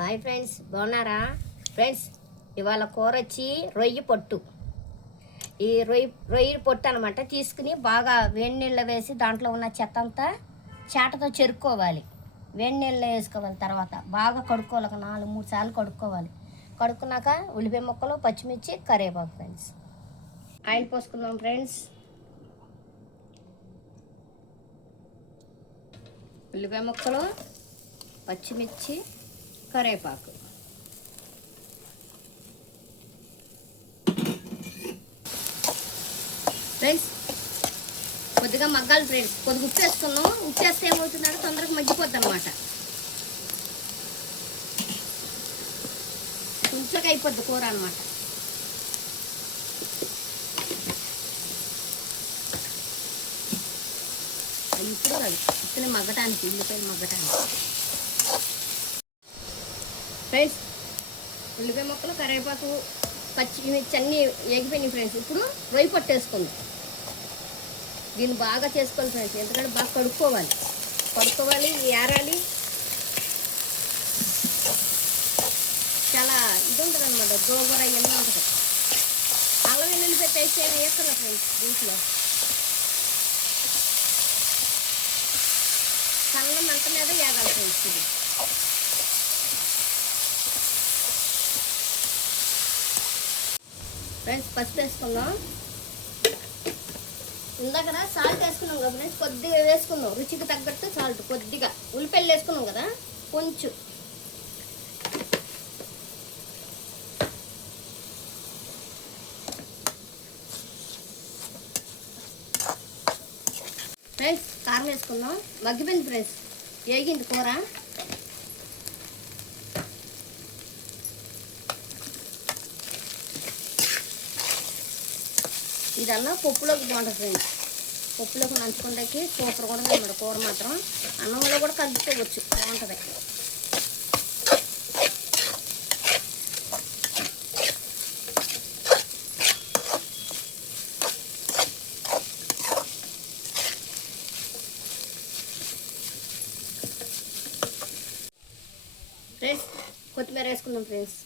Hi friends, బాగున్నారా friends? ఇవాళ కూర వచ్చి రొయ్యి పొట్టు. ఈ రొయ్యి పొట్టు అనమాట. తీసుకుని బాగా వేడి నీళ్ళు వేసి దాంట్లో ఉన్న చెత్త అంతా చేటతో చెరుక్కోవాలి. వేడి నీళ్ళు వేసుకోవాలి. తర్వాత బాగా కడుక్కోవాలి. ఒక 4-3 సార్లు కడుక్కోవాలి. కడుక్కున్నాక ఉల్లిపాయ ముక్కలు, పచ్చిమిర్చి, కరివేపాకు ఫ్రెండ్స్. ఆయిల్ పోసుకుందాం ఫ్రెండ్స్. ఉల్లిపాయ ముక్కలు, పచ్చిమిర్చి, కరివేపాకు. ఫ్రెండ్స్ కొద్దిగా మగ్గాలి ఫ్రెండ్స్. కొద్దిగా ఉప్పు వేసుకున్నాం. ఉప్పు వేస్తే ఏమవుతుందంటే తొందరగా మగ్గిపోద్ది అనమాట. కొంచెంగా అయిపోద్ది కూర అనమాట. ఇప్పుడు కాదు, ఇప్పుడు మగ్గటానికి, ఉల్లిపాయలు మగ్గటానికి ఫ్రెండ్స్. ఉల్లిపాయ ముక్కలు, కరివేపాకు, పచ్చిమిర్చి అన్నీ ఎగిపోయినాయి ఫ్రెండ్స్. ఇప్పుడు రొయ్యి పొట్టు వేసుకుందాం. దీన్ని బాగా చేసుకోవాలి ఫ్రెండ్స్. ఎందుకంటే బాగా కడుక్కోవాలి, ఏరాలి. చాలా ఇది ఉంటుంది అనమాట. దోగర ఇవన్నీ ఉంటుంది. అల్లం వెల్లుల్లి పెట్టేస్తే వేస్తున్నా ఫ్రెండ్స్. దీంట్లో సన్న మంట మీద వేగాలి ఫ్రెండ్స్. ఇది ఫ్రెండ్స్ పసుపు వేసుకుందాం. ఇందాక సాల్ట్ వేసుకున్నాం కదా ఫ్రెండ్స్. కొద్దిగా వేసుకుందాం, రుచికి తగ్గట్టు సాల్ట్ కొద్దిగా. ఉల్లిపాయలు వేసుకున్నాం కదా, కొంచెం. ఫ్రెండ్స్ కారం వేసుకుందాం. మగ్గిపోయింది ఫ్రెండ్స్, వేగింది కూర. ఇదన్నా పప్పులోకి బాగుంటుంది ఫ్రెండ్స్. పప్పులోకి నంచుకుంటే సూపర్ కూడా అనమాట. కూర మాత్రం అన్నంలో కూడా కలుపుకోవచ్చు, బాగుంటుంది. ఫ్రెండ్స్ కొత్తిమీర వేసుకుందాం ఫ్రెండ్స్.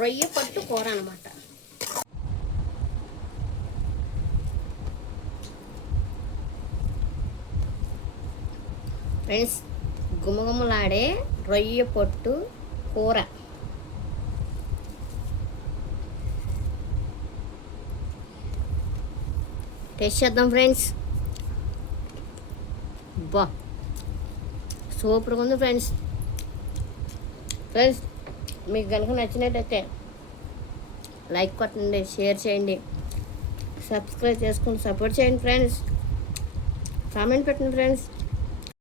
రొయ్య పట్టు కూర అనమాట. ఫ్రెండ్స్ గుమగుమలాడే రొయ్య పొట్టు కూర. టేస్ట్ చేద్దాం ఫ్రెండ్స్. బా సూపర్గా ఉంది ఫ్రెండ్స్. ఫ్రెండ్స్ మీకు కనుక నచ్చినట్టయితే లైక్ కొట్టండి, షేర్ చేయండి, సబ్స్క్రైబ్ చేసుకుని సపోర్ట్ చేయండి ఫ్రెండ్స్. కామెంట్ పెట్టండి ఫ్రెండ్స్.